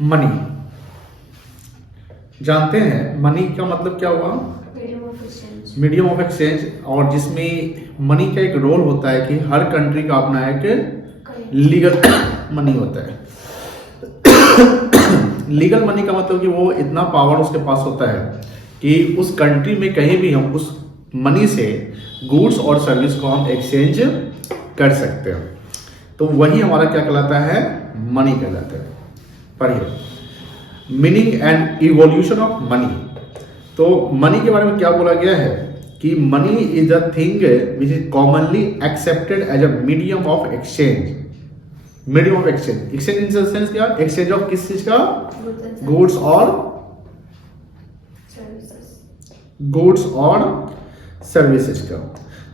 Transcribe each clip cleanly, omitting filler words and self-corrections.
Money जानते हैं, money का मतलब क्या हुआ? Medium of exchange. और जिसमें मनी का एक रोल होता है कि हर कंट्री का अपना एक लीगल मनी होता है। लीगल मनी का मतलब कि वो इतना पावर उसके पास होता है कि उस कंट्री में कहीं भी हम उस मनी से गुड्स और सर्विस को हम एक्सचेंज कर सकते हैं। तो वही हमारा क्या कहलाता है? मनी कहलाता है। पढ़िए, meaning and evolution of money. तो मनी के बारे में क्या बोला गया है कि money is a thing which is commonly accepted as a medium of exchange. Medium of exchange, exchange in the sense क्या? एक्सचेंज ऑफ किस चीज का? गुड्स और सर्विसेज का।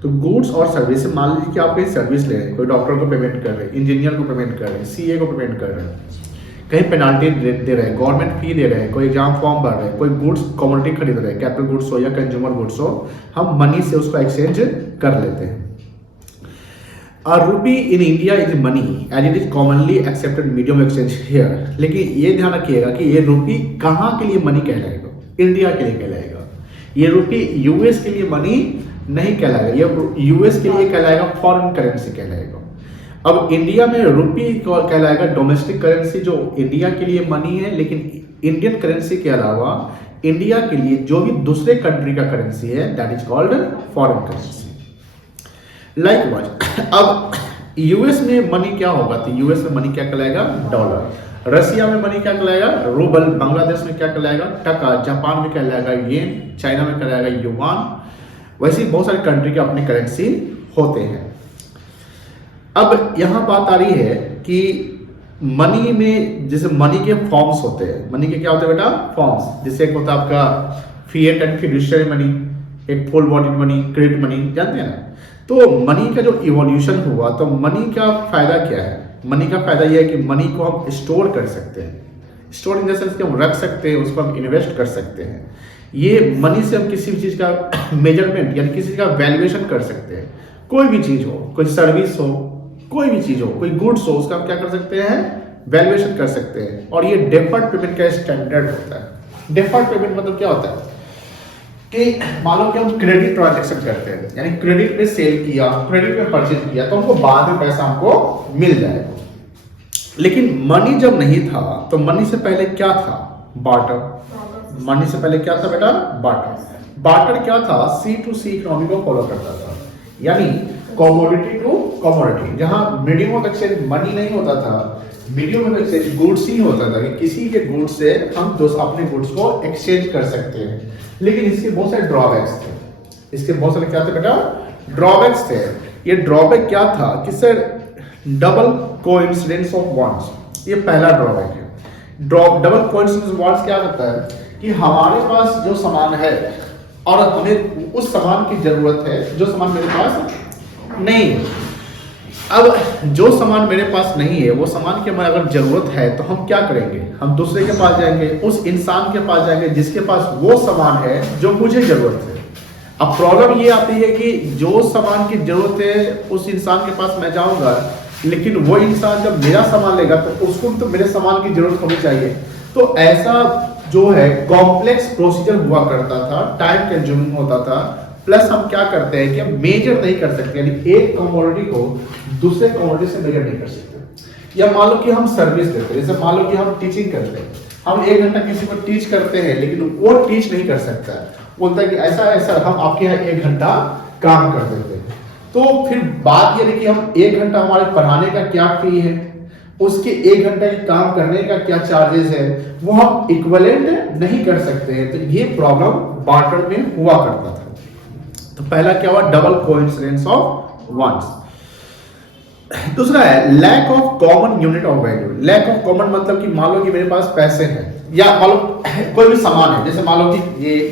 तो गुड्स और सर्विस, मान लीजिए कि आप कोई सर्विस ले रहे हैं, कोई डॉक्टर को पेमेंट कर रहे हैं, इंजीनियर को पेमेंट कर रहे हैं, सीए को पेमेंट कर रहे हैं, कहीं पेनाल्टी दे रहे हैं, गवर्नमेंट फी दे रहे हैं, कोई एग्जाम फॉर्म भर रहे हैं, कोई गुड्स कमोडिटी खरीद रहे हैं, कैपिटल गुड्स हो या कंज्यूमर गुड्स हो, हम मनी से उसको एक्सचेंज कर लेते हैं। A rupee in India is money as it is commonly accepted medium of exchange here। लेकिन ये ध्यान रखिएगा कि ये रुपी कहाँ के लिए मनी कहलाएगा? इंडिया के लिए कहलाएगा। ये रुपी यूएस के लिए मनी नहीं कहलाएगा, ये यूएस के लिए कहलाएगा, फॉरेन करेंसी कहलाएगा। अब इंडिया में रुपी कहलाएगा डोमेस्टिक करेंसी जो इंडिया के लिए मनी है, लेकिन इंडियन करेंसी के अलावा इंडिया के लिए जो भी दूसरे कंट्री का करेंसी है that is called foreign currency. Likewise अब यूएस में मनी क्या होगा? तो यूएस में मनी क्या कहलाएगा? डॉलर। रसिया में मनी क्या कहलाएगा? रूबल। बांग्लादेश में क्या कहलाएगा? टका। जापान में क्या कहलाएगा? येन। चाइना में कहलाएगा युवान। वैसे बहुत सारे कंट्री के अपने करेंसी होते हैं। अब यहां बात आ रही है कि मनी में जैसे मनी के फॉर्म्स होते हैं। मनी के क्या होते हैं बेटा? फॉर्म्स। जैसे एक होता है आपका फिएट एंड फिड्यूशियरी मनी, एक full body money, credit money, जानते हैं ना। तो मनी का जो इवोल्यूशन हुआ, तो मनी का फायदा क्या है? मनी का फायदा यह है कि मनी को हम स्टोर कर सकते हैं। स्टोर इन द सेंस कि हम रख सकते हैं, उसको हम इन्वेस्ट कर सकते हैं। ये मनी से हम किसी भी चीज का मेजरमेंट यानी किसी का वैल्यूएशन कर सकते हैं। कोई भी चीज हो, कोई सर्विस हो, कोई भी चीज हो, कोई गुड्स हो, उसका हम क्या कर सकते हैं? वैल्यूएशन कर सकते हैं। और ये डेफर्ड पेमेंट का स्टैंडर्ड होता है। डेफर्ड पेमेंट मतलब क्या होता है कि मान लो कि हम क्रेडिट ट्रांजैक्शन करते हैं, यानी क्रेडिट पे सेल किया, क्रेडिट पे परचेज किया, तो हमको बाद में पैसा हमको मिल जाएगा। लेकिन मनी जब नहीं था तो मनी से पहले क्या था? बार्टर। मनी से पहले क्या था बेटा? बार्टर। बार्टर क्या था? सी टू सी इकोनॉमी को फॉलो करता था, यानी कमोडिटी टू कमोडिटी। जहां मीडियम ऑफ एक्सचेंज मनी नहीं होता था, मीडियम ऑफ एक्सचेंज गुड्स ही होता था कि किसी के गुड्स से हम अपने गुड्स को एक्सचेंज कर सकते हैं। लेकिन इसके बहुत सारे ड्रॉबैक्स थे। इसके बहुत सारे क्या थे बेटा? ड्रॉबैक्स थे। ये ड्रॉबैक क्या था कि sir double coincidence of wants, ये पहला ड्रॉबैक है। डबल कोइंसिडेंस ऑफ वांट्स क्या होता है कि हमारे पास जो सामान है और हमें उस सामान की जरूरत है, जो सामान मेरे पास नहीं है। अब जो सामान मेरे पास नहीं है, वो सामान की हमें अगर जरूरत है तो हम क्या करेंगे? हम दूसरे के पास जाएंगे, उस इंसान के पास जाएंगे जिसके पास वो सामान है जो मुझे जरूरत है। अब प्रॉब्लम ये आती है कि जो सामान की जरूरत है उस इंसान के पास मैं जाऊंगा, लेकिन वो इंसान जब मेरा सामान लेगा तो उसको तो मेरे सामान की जरूरत होनी चाहिए। तो ऐसा जो है कॉम्प्लेक्स प्रोसीजर हुआ करता था, टाइम कंज्यूमिंग होता था। प्लस हम क्या करते हैं कि हम मेजर नहीं कर सकते, यानी एक कमोडिटी को दूसरे कमोडिटी से मेजर नहीं कर सकते। या मान लो कि हम सर्विस देते हैं, जैसे मान लो कि हम टीचिंग करते हैं, हम 1 घंटा किसी को टीच करते हैं, लेकिन वो टीच नहीं कर सकता है, बोलता है कि ऐसा ऐसा हम आपके यहाँ 1 घंटा काम कर देते हैं। तो फिर बात ये है कि हम 1 घंटा हमारे पढ़ाने का क्या फी है, उसके 1 घंटा के काम करने का क्या चार्जेस है, वो हम इक्विवेलेंट नहीं कर सकते हैं। तो ये प्रॉब्लम बार्टर में हुआ करता था। तो पहला क्या हुआ? Double coincidence of wants. दूसरा है lack of common unit of value. Lack of common मतलब कि मान लो कि मेरे पास पैसे हैं, या मान लो कोई भी सामान है, जैसे मान लो कि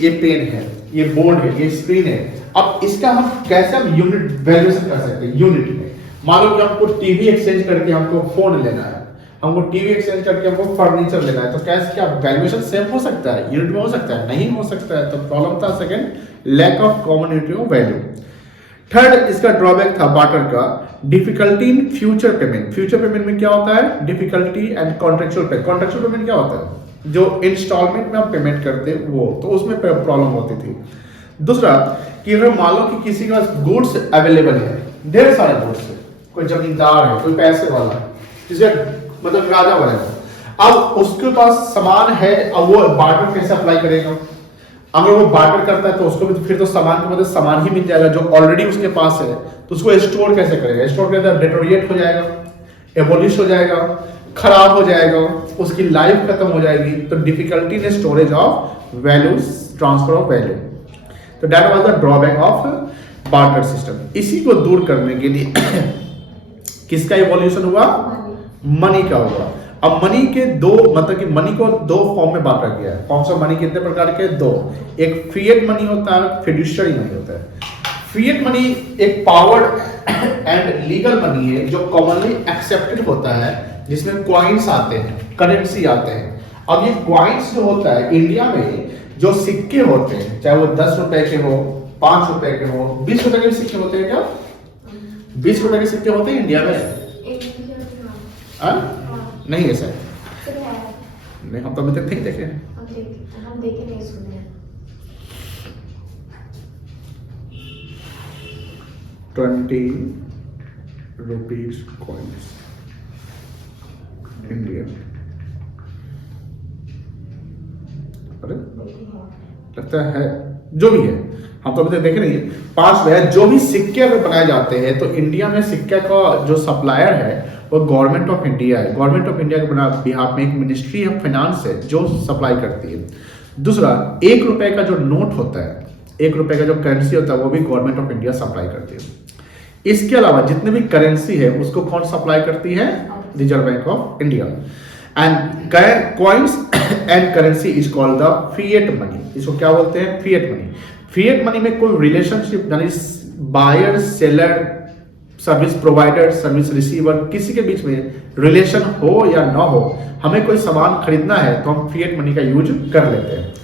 ये पेन है, ये बोर्ड है, ये स्क्रीन है। अब इसका हम कैसे हम यूनिट वैल्यूएशन कर सकते हैं? यूनिट में मान लो कि हमको टीवी एक्सचेंज करके हमको फोन लेना है, हमको टीवी एक्सचेंज करके हमको फर्नीचर लेना है, तो कैसे क्या वैल्यूएशन सेम हो सकता है? यूनिट में हो सकता है? नहीं हो सकता है। तो प्रॉब्लम था second, lack of common unit of value. Third इसका ड्रॉबैक था बार्टर का, difficulty in future payment. Future payment में क्या होता है, difficulty and contractual payment. Contractual payment क्या होता है, जो इंस्टॉलमेंट में हम पेमेंट करते हैं वो, तो उसमें प्रॉब्लम होती थी। दूसरा कि अगर मान लो कि किसी के पास गुड्स अवेलेबल है, ढेर सारे गुड्स है, कोई जमींदार है, कोई पैसे वाला है, जिसे मतलब राजा बनेगा, अब उसके पास सामान है, अब वो बार्टर कैसे अप्लाई करेगा। अगर वो बार्टर करता है तो उसको भी फिर तो सामान के बदले सामान ही मिल जाएगा जो ऑलरेडी उसके पास है, तो उसको स्टोर कैसे करेगा, स्टोर करता है डेटोरिएट हो जाएगा, एबोलिश हो जाएगा, खराब हो जाएगा, उसकी लाइफ खत्म हो जाएगी। तो difficulty in storage of values, transfer of value, तो that was the drawback of barter system. इसी को दूर करने के लिए किसका इवोल्यूशन हुआ, मनी का हुआ। अब मनी के दो मतलब कि मनी को दो फॉर्म में बांटा गया है। फॉर्म्स ऑफ मनी कितने प्रकार के, दो, एक फिएट मनी होता है, फिड्यूशियरी मनी होता है। फिएट मनी एक पावर्ड एंड लीगल मनी है जो कॉमनली एक्सेप्टेड होता है, जिसमें कॉइन्स आते हैं, करेंसी आते हैं। अब ये कॉइन्स जो होता है इंडिया में, जो सिक्के होते हैं, चाहे वो 10 रुपए के हो, 5 रुपए के हो, 20 रुपए के सिक्के होते हैं, क्या 20 रुपए के सिक्के होते हैं इंडिया में? नहीं है सर, नहीं, हम तो अभी तक नहीं देखे हैं। हम देखे नहीं, सुने। 20 रुपीज कॉइन्स इंडिया, अरे लगता है जो भी है, हम तो अभी तक देखे नहीं है। 5 रुपए जो भी सिक्के अगर बनाए जाते हैं तो इंडिया में सिक्के का जो सप्लायर है वो गवर्नमेंट ऑफ इंडिया है। गवर्नमेंट ऑफ इंडिया के बना बिहाफ में एक मिनिस्ट्री ऑफ फाइनेंस है जो सप्लाई करती है। दूसरा, 1 रुपए का जो नोट होता है, 1 रुपए का जो करेंसी होता है, वो भी गवर्नमेंट ऑफ इंडिया सप्लाई करती है। इसके अलावा जितने भी करेंसी है उसको कौन सप्लाई करती है, reserve bank of India. And coins and currency is called the fiat money. इसको क्या बोलते हैं, फिएट मनी। फिएट मनी में कोई रिलेशनशिप यानी buyer seller, service provider, service receiver, किसी के बीच में रिलेशन हो या ना हो, हमें कोई सामान खरीदना है तो हम फिएट मनी का यूज कर लेते हैं।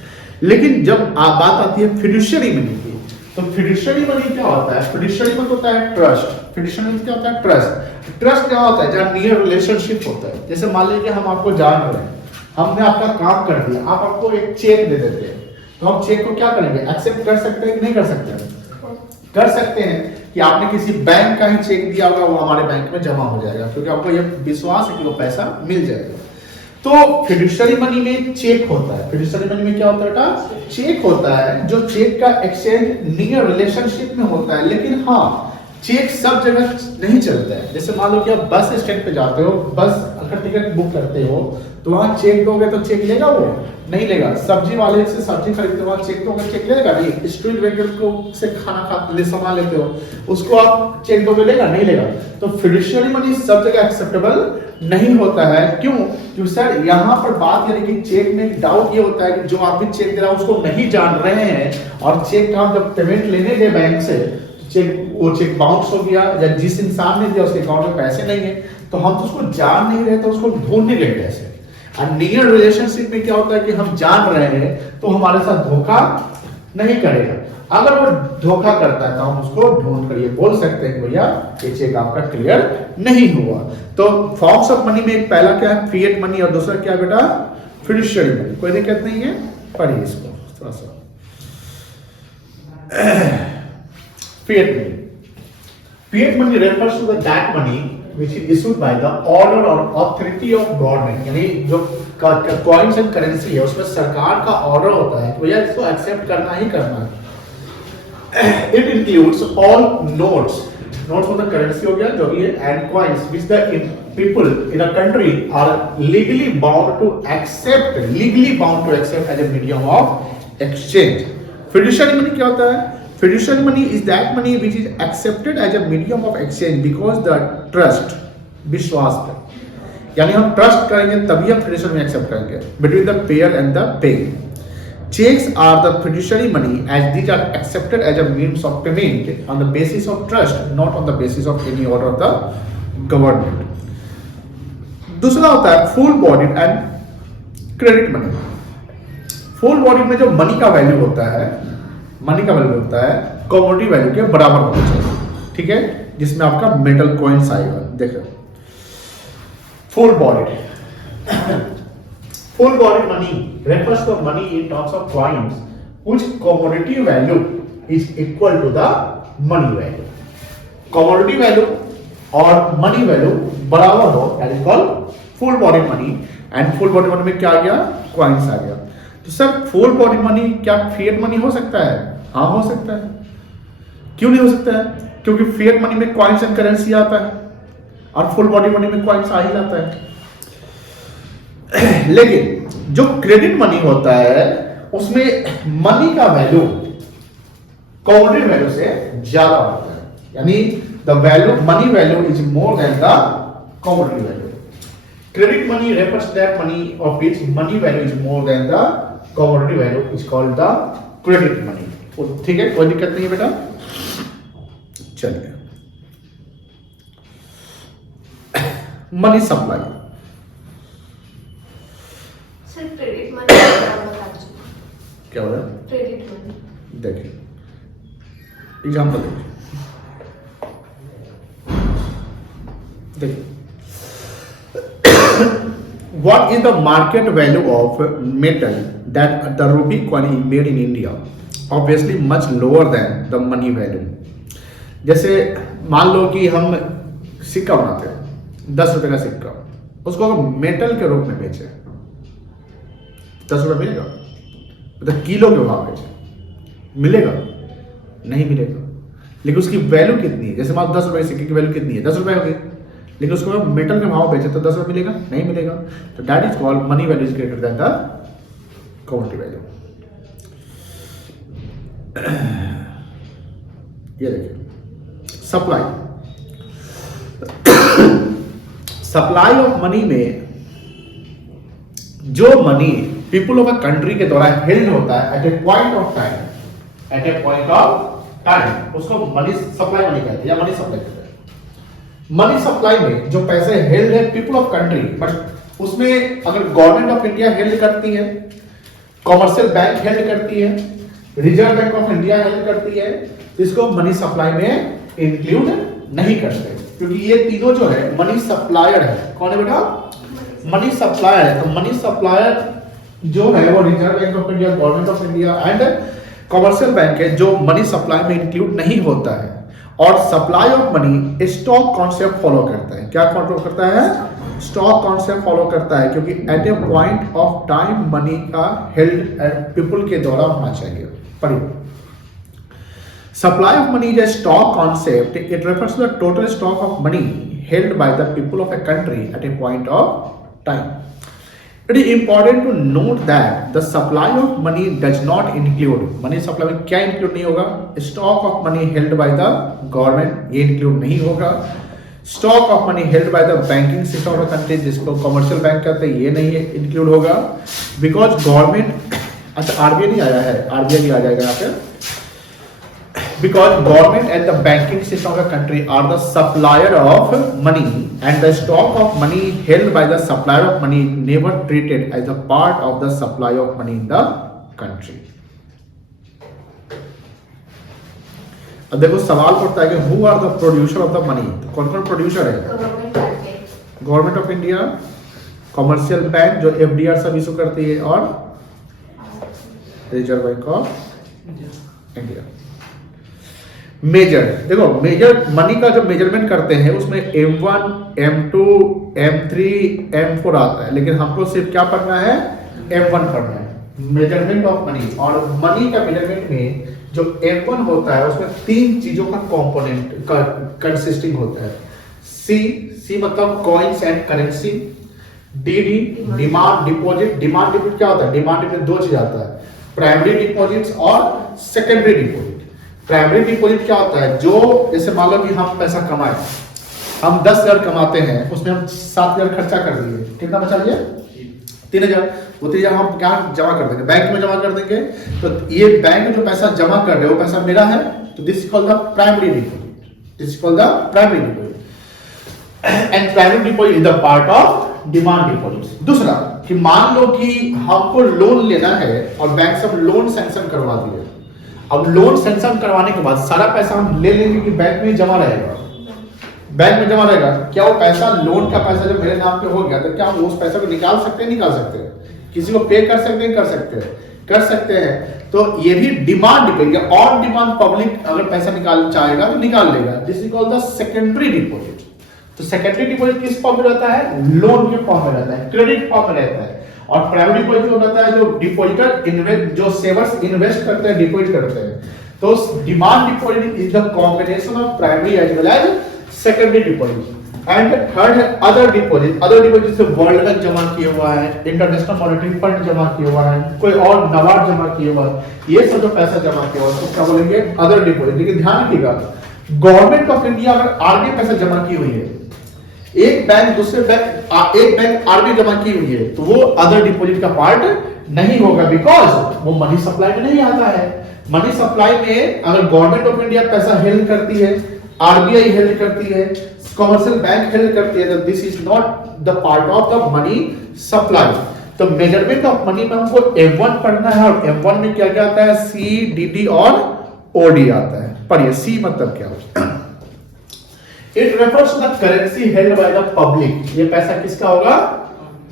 लेकिन जब बात आती है फिड्यूशियरी मनी की, तो फिड्यूशियरी मनी क्या होता है, फिड्यूशियरी मनी होता है ट्रस्ट। फिड्यूशियरी मनी क्या होता है, ट्रस्ट। ट्रस्ट क्या होता है, जहाँ नियर रिलेशनशिप होता है। जैसे मान लीजिए हम आपको जान रहे हैं, हमने आपका काम कर दिया, आप आपको एक चेक दे देते हैं, तो हम चेक को क्या करेंगे, एक्सेप्ट कर सकते हैं कि नहीं कर सकते? कर सकते हैं कि आपने किसी बैंक का ही चेक दिया होगा, वो हमारे बैंक में जमा हो जाएगा, क्योंकि आपको ये विश्वास है कि वो पैसा मिल जाएगा। तो फिड्यूशियरी मनी में चेक होता है। फिड्यूशियरी मनी में क्या होता है बेटा, चेक होता है, जो चेक का एक्सचेंज नियर रिलेशनशिप में होता है। लेकिन हाँ, चेक सब जगह नहीं चलता है। जैसे मान लो कि आप बस स्टैंड पे जाते हो, बस अगर टिकट बुक करते हो तो वहां चेक दोगे तो चेक लेगा, वो नहीं लेगा। सब्जी वाले से सब्जी खरीदते हो, चेक दोगे, चेक लेगा नहीं। स्ट्रीट वेंडर को से खाना खाते सामान लेते हो, उसको आप चेक दोगे, लेगा नहीं लेगा। तो फिड्यूशियरी मनी सब जगह एक्सेप्टेबल नहीं होता है। क्यों? क्योंकि सर यहाँ पर बात यानी कि चेक में डाउट ये होता है कि जो आदमी चेक दे रहा है उसको नहीं जान रहे हैं, और चेक का हम जब पेमेंट लेने गए बैंक से, वो चेक बाउंस हो गया, या जिस इंसान ने दिया उसके अकाउंट में पैसे नहीं है, तो हम तो उसको जान नहीं रहे, तो उसको ढूंढ नहीं रहे पैसे। और नियर रिलेशनशिप में क्या होता है कि हम जान रहे हैं तो हमारे साथ धोखा नहीं करेगा। अगर वो धोखा करता है तो हम उसको ढूंढ कर ये बोल सकते हैं कि भैया ये चेक आपका क्लियर नहीं हुआ। तो फॉर्म्स ऑफ मनी में एक पहला क्या है, फिएट मनी, और दूसरा क्या है बेटा, फिड्यूशियरी मनी। कोई दिक्कत नहीं है, पढ़िए इसको थोड़ा सा। Fiat money. Fiat money refers to that money which is issued by the order or authority of government. यानी जो coins and currency है उसमें सरकार का ऑर्डर होता है, तो यह इसको एक्सेप्ट करना ही करना है। It includes all notes. Notes मतलब करेंसी हो गया जो भी है, and coins which the people in a country are legally bound to accept as a medium of exchange. Fiduciary money क्या होता है? Fiduciary money is that money which is accepted as a medium of exchange because the trust, विश्वास पे, यानी हम trust करेंगे तभी हम fiduciary money accept करेंगे between the payer and the payee. Checks are the fiduciary money as these are accepted as a means of payment on the basis of trust, not on the basis of any order of the government. दूसरा होता है full bodied and credit money. Full bodied में जो money का value होता है, commodity value के बराबर होना चाहिए। ठीक है, जिसमें आपका मेटल कॉइन्स आएगा। देखो full body money refers to money in terms of coins whose commodity value is equal to the money value। commodity value और money value बराबर हो, that is called full body money। and full body money में क्या आ गया, coins आ गया। तो sir full body money क्या fiat money हो सकता है? हाँ हो सकता है। क्यों नहीं हो सकता है? क्योंकि fiat money में coins and currency आता है और full body money में coins आ ही जाता है। लेकिन जो क्रेडिट मनी होता है उसमें मनी का वैल्यू कमोडिटी वैल्यू से ज्यादा होता है, यानी the value money value is more than the commodity value. Credit money refers that money of its money value is more than the commodity value is called the credit money. ठीक है, कोई दिक्कत नहीं है बेटा। चलिए money supply, sir credit money बता दीजिए। क्या हो रहा है? क्रेडिट मनी देखिए एग्जाम्पल देखिए what is the market value of metal that the rupee coin is made in India? Obviously much lower than the money value। जैसे मान लो कि हम सिक्का बनाते हैं, 10 रुपए का सिक्का, उसको अगर मेटल के रूप में बेचे 10 रुपए मिलेगा? मतलब किलो के भाव बेचे मिलेगा? नहीं मिलेगा। लेकिन उसकी वैल्यू कितनी है? जैसे मान 10 रुपए सिक्के की वैल्यू कितनी है? 10 रुपए होगी। लेकिन उसको मेटल के भाव बेचे तो 10 रुपए मिलेगा? नहीं मिलेगा। तो that is called money value is greater than the commodity value. ये देखिए सप्लाई, सप्लाई ऑफ मनी में जो money people of a country के द्वारा हेल्ड होता है at a point of time, at a point of time, उसको money supply money कहते हैं या मनी सप्लाई कहते हैं। मनी सप्लाई में जो पैसे हेल्ड है पीपल ऑफ कंट्री, बट उसमें अगर गवर्नमेंट ऑफ इंडिया हेल्ड करती है, कॉमर्शियल बैंक हेल्ड करती है, reserve bank of India held करती है, इसको मनी सप्लाई में इंक्लूड नहीं करते, क्योंकि ये तीनों जो है मनी सप्लायर है। कौन है बेटा? Money supplier. तो मनी सप्लायर जो है वो reserve bank of India, government of India and commercial bank है, जो मनी सप्लाई में इंक्लूड नहीं होता है। और supply of money stock concept follow करता है। क्या फॉलो करता है? स्टॉक कॉन्सेप्ट फॉलो करता है, क्योंकि at a point of time money का हेल्ड पीपल के द्वारा होना चाहिए। पढ़िए, supply of money is a stock concept। It refers to the total stock of money held by the people of a country at a point of time। It is important to note that the supply of money does not include, money supply में क्या include नहीं होगा? Stock of money held by the government, ये include नहीं होगा। Stock of money held by the banking system of a country, जिसको commercial bank कहते हैं, ये नहीं include होगा, because government, अच्छा RBI नहीं आया है, RBI भी आ जाएगा यहाँ पे। Because government and the banking system of a country are the supplier of money, and the stock of money held by the supplier of money never treated as a part of the supply of money in the country। अब देखो सवाल उठता है कि who are the producer of the money? तो कौन कौन producer है? Government of India, commercial bank जो FDR सब इशू करती है, और reserve bank of India. Major, देखो मेजर मनी का जो मेजरमेंट करते हैं उसमें M1, M2, M3, M4 आता है, लेकिन हमको सिर्फ क्या पढ़ना है? M1 पढ़ना है, मेजरमेंट ऑफ मनी। और मनी का मेजरमेंट में जो M1 होता है उसमें 3 चीजों का कंपोनेंट का कंसिस्टिंग होता है। C मतलब coins and currency, DD demand deposit. Demand deposit क्या होता है? डिमांड डिपॉजिट 2 चीज आता है, प्राइमरी डिपॉजिट्स और सेकेंडरी डिपॉजिट। प्राइमरी डिपॉजिट क्या होता है? जो जैसे मान लो कि हम पैसा कमाए, हम 10,000 कमाते हैं, उसमें हम 7,000 खर्चा कर दिए, कितना बचा लिया? 3,000। वो 3,000 हम क्या जमा कर देंगे? बैंक में जमा कर देंगे। तो ये बैंक में जो पैसा जमा कर रहे हो पैसा मेरा है, तो this is called the primary deposit, this is called the primary deposit. And primary deposit is the part of demand deposit. दूसरा कि मान लो कि हमको लोन लेना है और बैंक से लोन सैंक्शन करवा दिए, अब लोन सेंक्शन करवाने के बाद सारा पैसा हम ले लेंगे कि बैंक में जमा रहेगा? बैंक में जमा रहेगा। क्या वो पैसा, लोन का पैसा जब मेरे नाम पे हो गया तो क्या हम उस पैसे को निकाल सकते हैं? निकाल सकते हैं। किसी को पे कर सकते हैं? कर सकते हैं, कर सकते हैं। तो ये भी demand depend, on demand public अगर पैसा निकाल चाहेगा तो निकाल लेगा। This is called the secondary deposit. तो सेकेंडरी डिपॉजिट किस फॉर्म में रहता है? लोन के फॉर्म में रहता है, क्रेडिट फॉर्म में रहता है। और प्राइमरी डिपॉजिट जो रहता है, जो डिपॉजिटर इन्वेस्ट, जो सेवर्स इन्वेस्ट करते हैं, डिपॉजिट करते हैं। तो demand deposit is the combination of primary as well as secondary deposit. And third है अदर डिपॉजिट। अदर डिपॉजिट जैसे वर्ल्ड बैंक जमा किया हुआ है, इंटरनेशनल मॉनेटरी फंड जमा किया हुआ है, कोई और नबार्ड जमा किया हुआ है, ये सब जो पैसा जमा किया हुआ है उसको क्या बोलेंगे? Other deposit. लेकिन ध्यान रखिएगा, गवर्नमेंट ऑफ इंडिया अगर आरबीआई पैसा जमा की हुई है, एक बैंक दूसरे बैंक, एक बैंक आरबीआई जमा की हुई है, तो वो अदर डिपॉजिट का पार्ट नहीं होगा, बिकॉज वो मनी सप्लाई में नहीं आता है। मनी सप्लाई में अगर गवर्नमेंट ऑफ इंडिया पैसा हेल्ड करती है, आरबीआई हेल्ड करती है, कमर्शियल बैंक हेल्ड करती है, this is not the part of the money supply. तो मेजरमेंट ऑफ मनी में हमको M1 पढ़ना है, और M1 में क्या क्या आता है? सी, डी और ओडी आता है। पढ़िए, सी मतलब क्या होता है? It refers to the currency held by the public. ये पैसा किसका होगा?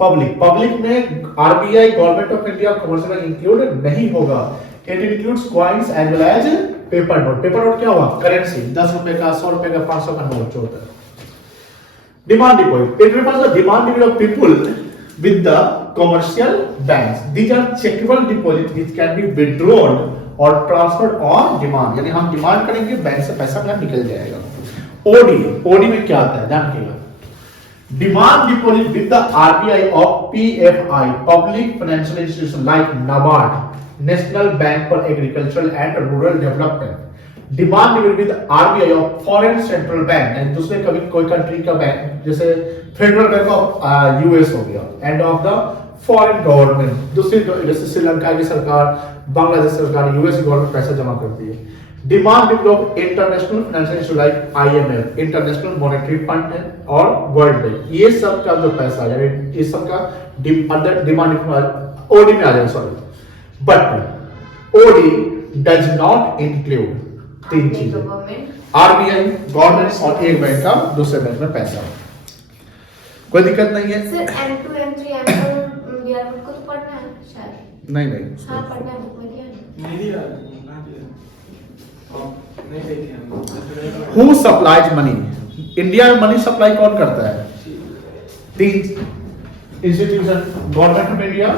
पब्लिक। पब्लिक में RBI, government of India, commercial bank include नहीं होगा। It includes coins as well as paper note. Paper note क्या हुआ? करेंसी, 10 रुपए का, 100 रुपए का, 500 का नोट जो होता है। Demand deposit. It refers to the demand deposit of people with the commercial banks. These are checkable deposits which can be withdrawn or transferred on demand. यानी हम डिमांड करेंगे, बैंक से पैसा अपना निकल जाएगा। ओडी, ओडी में क्या आता है? ध्यान रखिएगा, demand deposit with the RBI of PFI, public financial institution like NABARD, national bank for agricultural and rural development. Demand deposit with RBI of foreign central bank, यानी दूसरे कभी कोई कंट्री का बैंक, जैसे फेडरल बैंक ऑफ यूएस हो गया, end of the foreign government, दूसरी जैसे श्रीलंका की सरकार, बांग्लादेश सरकार, यूएस गवर्नमेंट पैसा जमा करती है। Demand deposit of international financial institution like IMF, international monetary fund है, और वर्ल्ड बैंक, ये सब का जो पैसा है, ये सब का डिमांड ओडी में आ जाए, sorry. But OD does not include तीन चीजें, आरबीआई, गवर्नमेंट और एक बैंक का दूसरे बैंक में पैसा। कोई दिक्कत नहीं है sir. M2 M3 M4 Bihar board को तो पढ़ना है शायद। नहीं नहीं, हाँ पढ़ना है, बुक में दिया है। नहीं दिया, ना दिया। नहीं देखी हम। Who supplies money? इंडिया में मनी सप्लाई कौन करता है? तीन institution, government of India,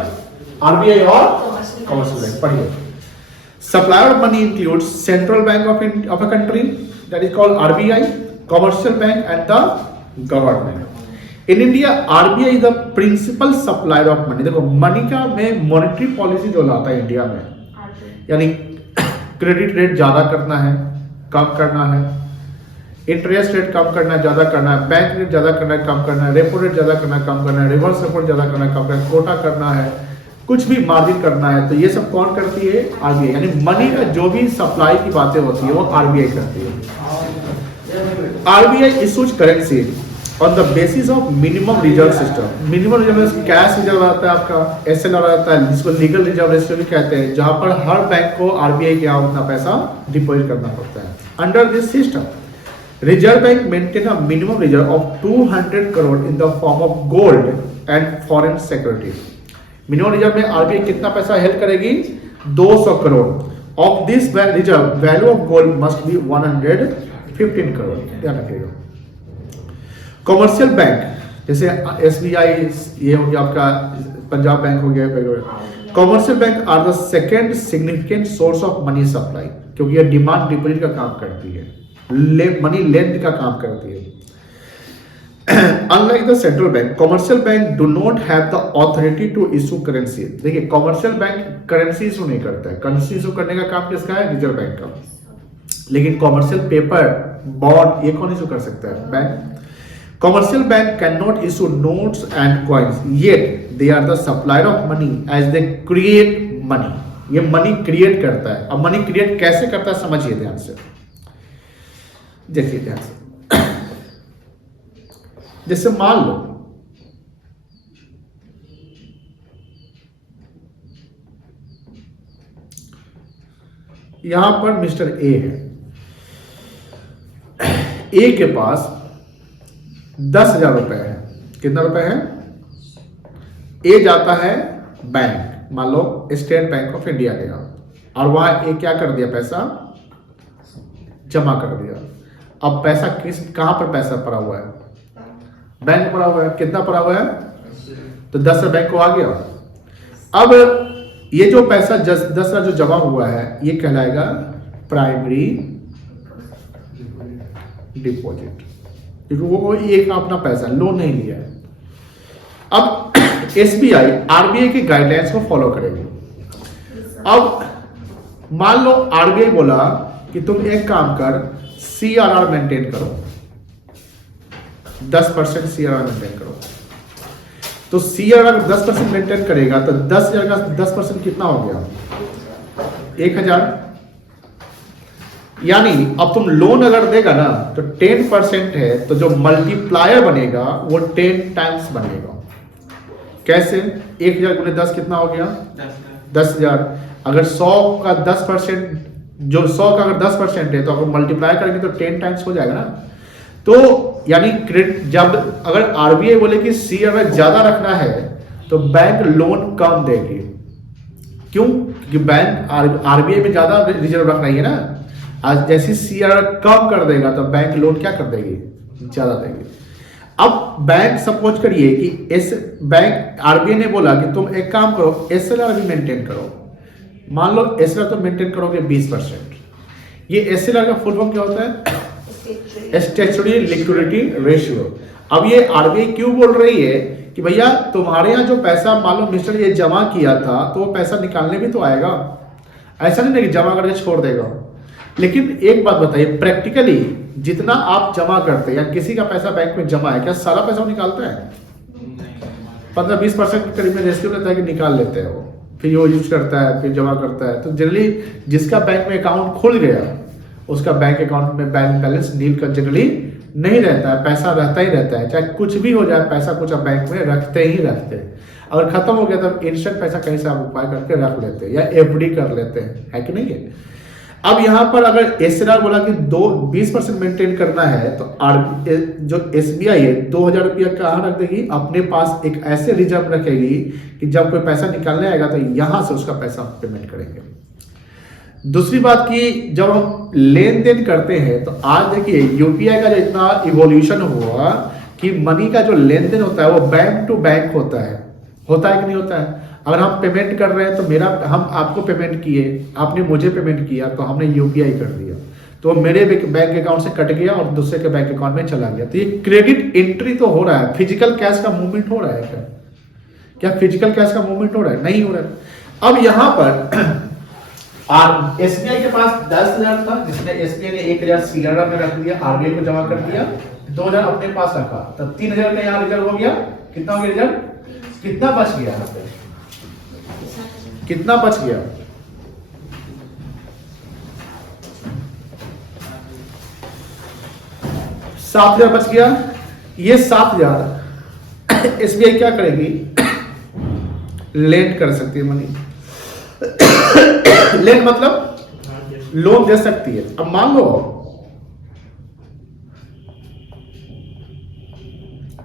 RBI और कमर्शियल बैंक। पढ़िए, supplier of money includes central bank of a country, that is called RBI, commercial bank and the government. In India, RBI is the principal supplier of money. देखो money का में monetary policy जो लाता है India में, यानी credit rate ज्यादा करना है, कम करना है, इंटरेस्ट रेट कम करना है, ज्यादा करना है, बैंक रेट ज्यादा करना है, कम करना है, रेपो रेट ज्यादा करना है, कम करना है, रिवर्स रेपो रेट ज्यादा करना है, कम करना है, कोटा करना है, कुछ भी मार्जिन करना है, तो ये सब कौन करती है? आरबीआई। यानी मनी का जो भी सप्लाई की बातें होती है वो आरबीआई करती है। RBI issues currency on the basis of minimum reserve system. Minimum reserve cash reserve आता है, आपका एसएलआर आता है, जिसको लीगल रिजर्व रेशियो भी कहते हैं, जहां पर हर बैंक को आरबीआई के यहाँ उतना पैसा डिपॉजिट करना पड़ता है। Under this system, reserve bank maintain a minimum reserve of 200 crore in the form of gold and foreign securities. Minimum reserve में आरबीआई कितना पैसा हेल्ड करेगी? 200 crore. Of this reserve value of gold must be 115 crore. ध्यान रखिएगा। Commercial bank जैसे SBI, ये हो गया आपका, पंजाब बैंक हो गया, commercial bank are the second significant source of money supply, क्योंकि ये डिमांड डिपॉजिट का काम करती है, मनी लेंड का काम करती है। Unlike the central bank, commercial bank do not have the authority to issue currency. देखिए, कमर्शियल बैंक करेंसी इशू नहीं करता है, करेंसी इशू करने का काम किसका है? रिजर्व बैंक का। लेकिन कमर्शियल पेपर, बॉन्ड, ये कौन इशू कर सकता है? Bank. Commercial bank can not issue notes and coins, yet they are the supplier of money as they create money. ये मनी क्रिएट करता है। अब मनी क्रिएट कैसे करता है समझिए ध्यान से, देखिए ध्यान से। जैसे मान लो यहां पर मिस्टर ए है, ए के पास 10,000 रुपए है। कितना रुपए है? ए जाता है बैंक, मान लो स्टेट बैंक ऑफ इंडिया गया, और वहां ए क्या कर दिया, पैसा जमा कर दिया। अब पैसा कहां पर पैसा पड़ा हुआ है? बैंक में पड़ा हुआ है। कितना पड़ा हुआ है? तो 10,000 बैंक को आ गया। अब ये जो पैसा 10,000 जो जमा हुआ है ये कहलाएगा प्राइमरी डिपॉजिट, क्योंकि वो एक अपना पैसा लोन नहीं लिया है। अब एसबीआई आरबीआई की गाइडलाइंस को फॉलो करेगी। अब मान लो आरबीआई बोला कि तुम एक काम कर, सीआरआर मेंटेन करो, 10% सीआरआर मेंटेन करो। तो सीआरआर 10% मेंटेन करेगा तो 10,000 का 10% कितना हो गया? 1,000। यानी अब तुम लोन अगर देगा ना तो 10% है, तो जो मल्टीप्लायर बनेगा वो 10 टाइम्स बनेगा। कैसे? 1,000 गुने 10 कितना हो गया? 10,000। अगर 100 का 10%, जो 100 का अगर 10% है तो अगर मल्टीप्लाई करेंगे तो 10 टाइम्स हो जाएगा ना। तो यानी जब अगर आरबीआई बोले कि सीआरआर ज्यादा रखना है तो बैंक लोन कम देगी। क्यों? क्योंकि बैंक आरबीआई में ज्यादा रिजर्व रखना ही है ना। आज जैसे सीआरआर कम कर देगा तो बैंक लोन क्या कर देगी? ज्यादा देगी। अब बैंक सपोज करिए कि बैंक आरबीआई ने बोला कि तुम एक काम करो, एसएलआर भी मेंटेन करो। मान लो एसएलआर तो मेंटेन करोगे 20%। ये एसएलआर का फुल फॉर्म क्या होता है? Statutory liquidity ratio. अब ये आरबीआई क्यों बोल रही है कि भैया तुम्हारे यहाँ जो पैसा मान लो मिस्टर ये जमा किया था तो वो पैसा निकालने भी तो आएगा, ऐसा नहीं कि जमा करके छोड़ देगा। लेकिन एक बात बताइए, प्रैक्टिकली जितना आप जमा करते हैं या किसी का पैसा बैंक में जमा है, क्या सारा पैसा वो निकालता है? 15-20% के करीब में रेशियो रहता है कि निकाल लेते हैं वो, फिर वो यूज करता है, फिर जमा करता है। तो जनरली जिसका बैंक में अकाउंट खुल गया उसका बैंक अकाउंट में बैंक बैलेंस नील का जनरली नहीं रहता है, पैसा रहता ही रहता है। चाहे कुछ भी हो जाए, पैसा कुछ आप बैंक में रखते ही रखते हैं। अगर खत्म हो गया तो इंस्टेंट पैसा कहीं से आप उपाय करके रख लेते हैं या एफडी कर लेते हैं, है कि नहीं है? अब यहां पर अगर एसएलआर बोला कि 20% मेंटेन करना है तो जो एसबीआई है 2,000 रुपया कहां रख देगी? अपने पास एक ऐसे रिजर्व रखेगी कि जब कोई पैसा निकालने आएगा तो यहां से उसका पैसा पेमेंट करेंगे। दूसरी बात की जब हम लेन देन करते हैं तो आज देखिए यूपीआई का जो इतना इवोल्यूशन हुआ कि मनी का जो लेन देन होता है वो बैंक टू बैंक होता है कि नहीं होता है? अगर हम पेमेंट कर रहे हैं तो हम आपको पेमेंट किए, आपने मुझे पेमेंट किया, तो हमने यूपीआई कर दिया, तो मेरे बैंक अकाउंट से कट गया और दूसरे के बैंक अकाउंट में चला गया। तो ये क्रेडिट एंट्री तो हो रहा है, फिजिकल कैश का मूवमेंट हो रहा है क्या फिजिकल कैश का मूवमेंट हो रहा है? नहीं हो रहा है। अब यहां पर एसबीआई के पास 10,000 था, जिसने एसबीआई ने 1,000 सीआरआर में रख दिया, आरबीआई को जमा कर दिया, 2,000 अपने पास रखा, तब 3,000 का यहाँ रिजर्व हो गया। कितना हो गया रिजर्व? कितना बच गया यहाँ पे? कितना बच गया? $7,000 बच गया। ये 7,000 एसबीआई क्या करेगी? लेंड कर सकती है मनी। लेन मतलब लोन दे सकती है। अब मान लो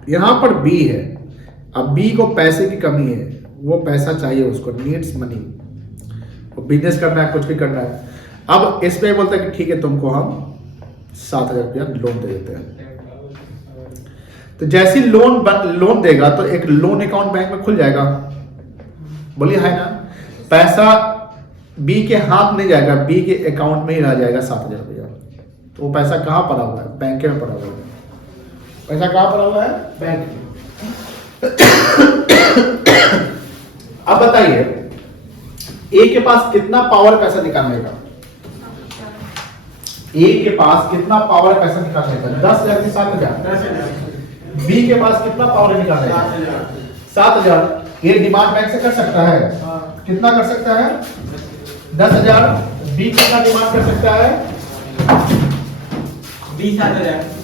यहां पर बी है, अब बी को पैसे की कमी है, वो पैसा चाहिए उसको, नीड्स मनी, वो बिजनेस करना है, कुछ भी करना है। अब एसबीआई बोलता है कि ठीक है तुमको हम 7,000 रुपया लोन दे देते हैं। तो जैसे लोन देगा तो एक लोन अकाउंट बैंक में खुल जाएगा, बोलिए है ना? पैसा बी के हाथ नहीं जाएगा, बी के अकाउंट में ही रह जाएगा 7,000 रुपया। तो वो पैसा कहां पड़ा हुआ है? बैंक में पड़ा हुआ है। पैसा कहां पड़ा हुआ है? बैंक में। अब बताइए ए के पास कितना पावर पैसा निकालने का? ए के पास कितना पावर पैसा निकालने का? 10,000 की 7,000। बी के पास कितना पावर निकालने का? 7,000। ये डिमांड बैंक से कर सकता है। कितना कर सकता है? 10,000। बी कितना डिमांड कर सकता है? 20,000।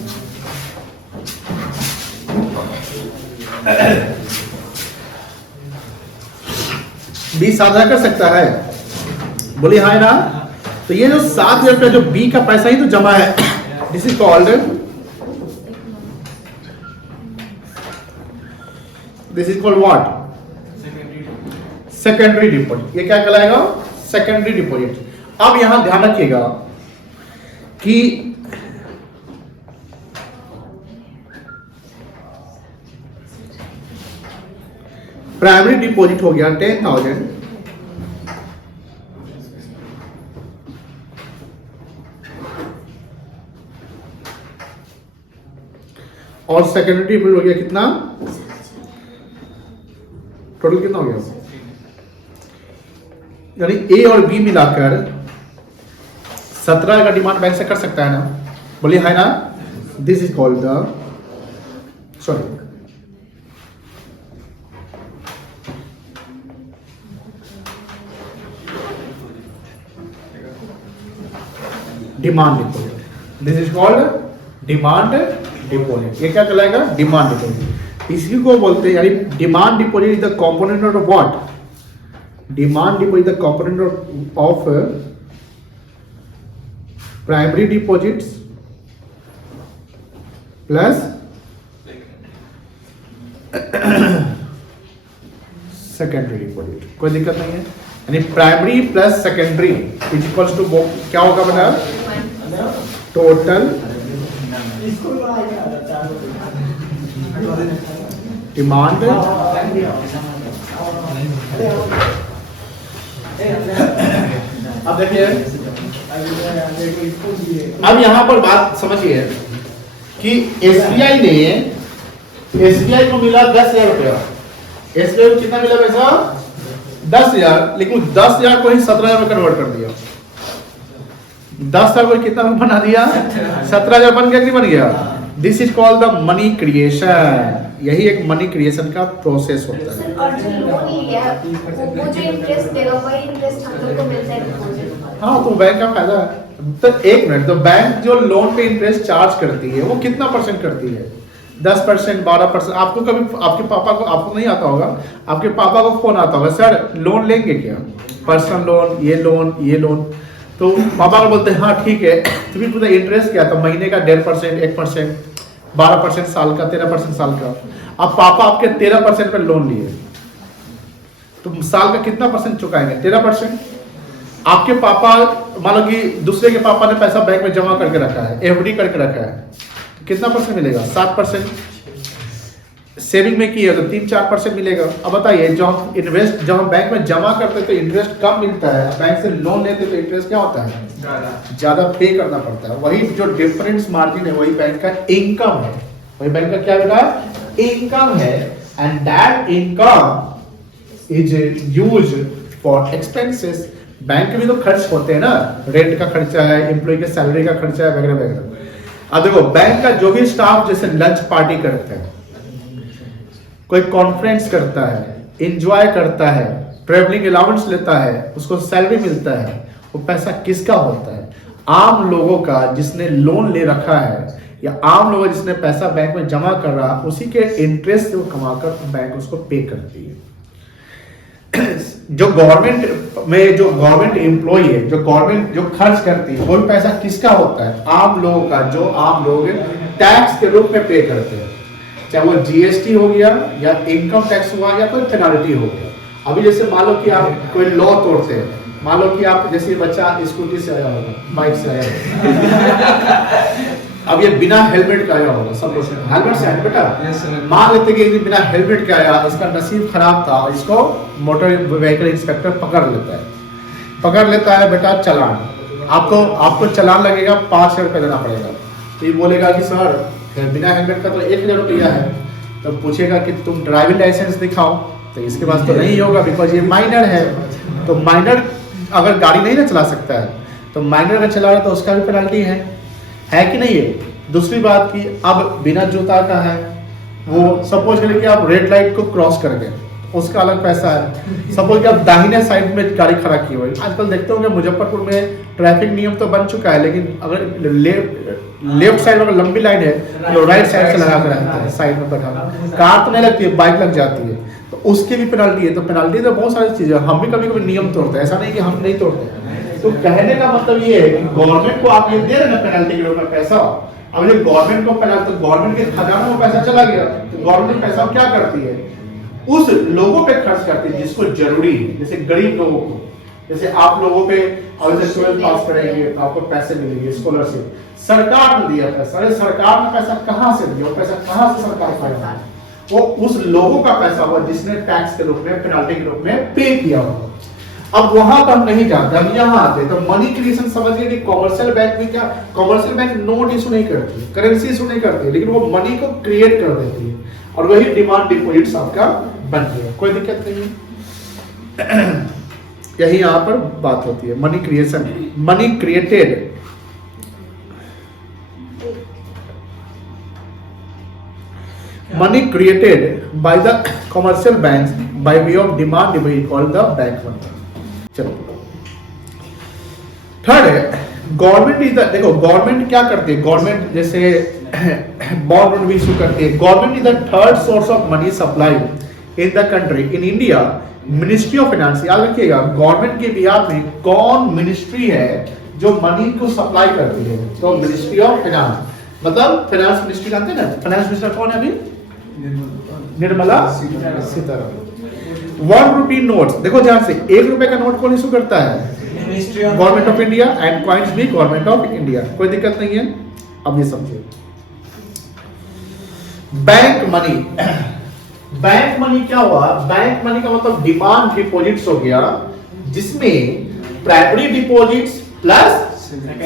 बी 7,000 कर सकता है, बोलिए हाँ ना? तो ये जो 7,000 रुपया जो बी का पैसा ही तो जमा है, this is called what? Secondary deposit. ये क्या कहलाएगा? Secondary deposit. अब यहां ध्यान रखिएगा कि प्राइमरी डिपॉजिट हो गया 10,000, और सेकेंडरी डिपॉजिट हो गया कितना? टोटल कितना हो गया? यानी ए और बी मिलाकर 17 का डिमांड बैंक से कर सकता है ना? बोलिए है ना? This is called the sorry demand deposit. This is called demand deposit. ये क्या कहलाएगा? Demand deposit. इसी को बोलते हैं, यानी demand deposit is the component of what? Demand deposit the component of primary deposits plus secondary deposit. कोई दिक्कत नहीं है। यानी primary plus secondary is equals to क्या होगा बेटा? Total demand. अब देखिए, अब यहां पर बात समझिए कि एसबीआई को मिला 10,000 रुपया। एसबीआई को कितना मिला पैसा? 10,000, लेकिन 10,000 को ही 17,000 में कन्वर्ट कर दिया। 10,000 को कितना में बना दिया? 17,000 बन गया कि बन गया? This is called the money creation. यही एक मनी क्रिएशन का प्रोसेस होता है। और जो लोन लिया है वो जो इंटरेस्ट देगा वही इंटरेस्ट हम लोग को मिलता है डिपॉजिट पर। हाँ, तो बैंक का फायदा है। तो एक मिनट, तो बैंक जो लोन पे इंटरेस्ट चार्ज करती है वो कितना परसेंट करती है? 10%, 12%। आपको कभी आपके पापा को, आपको नहीं आता होगा, आपके पापा को फोन आता होगा, सर लोन लेंगे क्या? पर्सनल लोन, ये लोन, ये लोन। तो पापा को बोलते हैं हाँ ठीक है। तुम्हें पता इंटरेस्ट क्या था? महीने का 1.5%, 1%, 12% साल का, 13% साल का। अब पापा आपके 13% पे लोन लिए, तो साल का कितना परसेंट चुकाएंगे? 13%। आपके पापा, मान लो कि दूसरे के पापा ने पैसा बैंक में जमा करके रखा है, एफडी करके रखा है, तो कितना परसेंट मिलेगा? 7%। सेविंग में की है तो 3-4% मिलेगा। अब बताइए, जब हम बैंक में जमा करते तो इंटरेस्ट कम मिलता है, बैंक से लोन लेते तो इंटरेस्ट क्या होता है? ज्यादा पे करना पड़ता है। वही जो डिफरेंस मार्जिन है वही बैंक का इनकम है। वही बैंक का क्या बेटा? इनकम है। And that income is use for expenses. Bank के भी तो खर्च होते हैं ना, रेंट का खर्चा है, एम्प्लॉय के सैलरी का खर्चा है, वगैरह वगैरह। अब देखो, बैंक का जो भी स्टाफ जैसे लंच पार्टी करते हैं, कोई कॉन्फ्रेंस करता है, एंजॉय करता है, ट्रेवलिंग अलाउंस लेता है, उसको सैलरी मिलता है, वो पैसा किसका होता है? आम लोगों का, जिसने लोन ले रखा है, या आम लोगों जिसने पैसा बैंक में जमा कर रहा, उसी के इंटरेस्ट से वो कमाकर बैंक उसको पे करती है। जो गवर्नमेंट में जो गवर्नमेंट एम्प्लॉय है, जो गवर्नमेंट जो खर्च करती है, वो पैसा किसका होता है? आम लोगों का, जो आम लोग टैक्स के रूप में पे करते हैं, चाहे वो जीएसटी हो गया या इनकम टैक्स हुआ या कोई पेनाल्टी हो गया। अभी जैसे मान लो कि आप कोई लॉ तोड़ते हैं, मान लो कि आप जैसे बच्चा स्कूटी से आया होगा, बाइक से आया होगा, अब ये बिना हेलमेट का आया होगा, सब लोग हेलमेट से आया बेटा, मान लेते कि ये बिना हेलमेट का आया, इसका नसीब खराब था, इसको मोटर व्हीकल इंस्पेक्टर पकड़ लेता है बेटा, चालान। आपको चालान लगेगा, 5,000 रुपये देना पड़ेगा। तो ये बोलेगा कि सर बिना हेलमेट का तो 1,000 रुपया है। तो पूछेगा कि तुम ड्राइविंग लाइसेंस दिखाओ, तो इसके पास तो नहीं होगा, बिकॉज ये माइनर है। तो माइनर अगर गाड़ी नहीं ना चला सकता है, तो माइनर अगर चला रहा है तो उसका भी पेनल्टी है कि नहीं है? दूसरी बात की, अब बिना जूता का है, वो सपोज करें कि आप रेड लाइट को क्रॉस कर गए, उसका अलग पैसा है। सपोज कि आप दाहिने साइड में गाड़ी खड़ा की हुई, आजकल देखते होंगे मुजफ्फरपुर में ट्रैफिक नियम तो बन चुका है, लेकिन अगर लेफ्ट साइड अगर लंबी लाइन है तो राइट साइड से लगा कर रहता है, साइड में बैठा। कार तो नहीं लगती है, बाइक लग जाती है, तो उसकी भी पेनल्टी है। तो पेनल्टी तो बहुत सारी चीजें, हम भी कभी कभी नियम तोड़ते हैं, ऐसा नहीं कि हम नहीं तोड़ते। तो कहने का मतलब ये है कि गवर्नमेंट को आप ये दे रहे ना पेनल्टी के रूप में पैसा, अब ये गवर्नमेंट को पेनल्टी, तो गवर्नमेंट के खजाना में पैसा चला गया, तो गवर्नमेंट पैसा क्या करती है, उस लोगों पे खर्च करती है जिसको जरूरी है, जैसे गरीब लोगों को, जैसे आप लोगों पे अगर 12th पास करेंगे तो आपको पैसे मिलेंगे स्कॉलरशिप, सरकार ने दिया पैसा, अरे सरकार ने पैसा कहां से दिया, पैसा कहां से सरकार पाएगा, वो उस लोगों का पैसा हुआ जिसने टैक्स के रूप में, पेनल्टी के रूप में पे किया होगा। अब वहां पर हम नहीं जाते, हम यहाँ आते, तो मनी क्रिएशन समझिए कि कॉमर्शियल बैंक में क्या, कॉमर्शियल बैंक नोट इशू नहीं करती, करेंसी इशू नहीं करती, लेकिन वो मनी को क्रिएट कर देती है और वही डिमांड डिपॉजिट्स आपका बन गया, कोई दिक्कत नहीं है। यही यहाँ पर बात होती है, money creation, money created money created by the commercial banks by way of demand deposit called the bank money। चलो थर्ड है गवर्नमेंट इज द, देखो गवर्नमेंट क्या करती है, गवर्नमेंट जैसे बॉन्ड भी इशू करती है, government is the third source of money supply in the country. In India ministry of finance, याद रखिएगा गवर्नमेंट के बिहार में कौन मिनिस्ट्री है जो मनी को सप्लाई करती है, तो मिनिस्ट्री ऑफ फाइनेंस, मतलब फाइनेंस मिनिस्ट्री जानते हैं ना, फाइनेंस मिनिस्टर कौन है अभी, निर्मला सीतारमण। 1 रुपी नोट्स, देखो ध्यान से, 1 रुपए का नोट कौन इशू करता है, government of India, and coins भी गवर्नमेंट ऑफ इंडिया, कोई दिक्कत नहीं है। अब ये समझिए बैंक मनी, बैंक मनी क्या हुआ, बैंक मनी का मतलब डिमांड डिपॉजिट्स हो गया, जिसमें primary deposits plus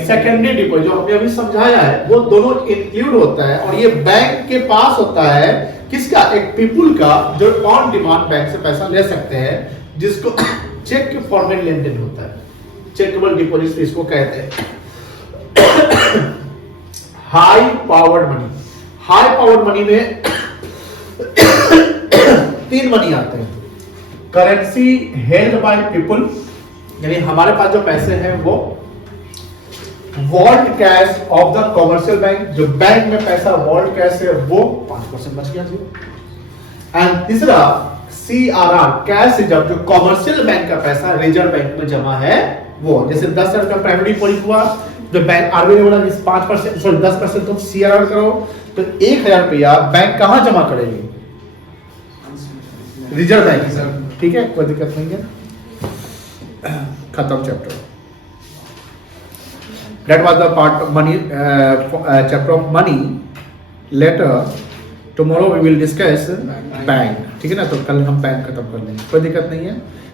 secondary deposit, जो हमने अभी समझाया है, वो दोनों इंक्लूड होता है, और ये बैंक के पास होता है किसका, एक पीपुल का, जो ऑन डिमांड बैंक से पैसा ले सकते हैं, जिसको चेक के फॉर्म में लेन देन होता है, चेकेबल डिपॉजिट इसको कहते हैं। High powered money, high powered money में 3 मनी आते हैं, करेंसी हेल्ड बाय पीपुल, यानी हमारे पास जो पैसे हैं वो, vault cash of the commercial bank, जो बैंक में पैसा वॉल्ट कैश है वो 5% बच गया, एंड तीसरा CRR कैश रिजर्व, जो कॉमर्शियल बैंक का पैसा रिजर्व बैंक में जमा है वो, जैसे 10,000 का प्राइमरी डिपॉजिट हुआ, जो बैंक आरबीआई ने बोला कि 5% सॉरी 10% तुम CRR करो, तो 1,000 रुपया बैंक कहां जमा करेगी, रिजर्व बैंक, ठीक है, कोई दिक्कत नहीं है। खत्म chapter. That was the part of money, chapter of money. Later, tomorrow we will discuss bank, ठीक है ना, तो कल हम बैंक खत्म कर लेंगे, कोई दिक्कत नहीं है।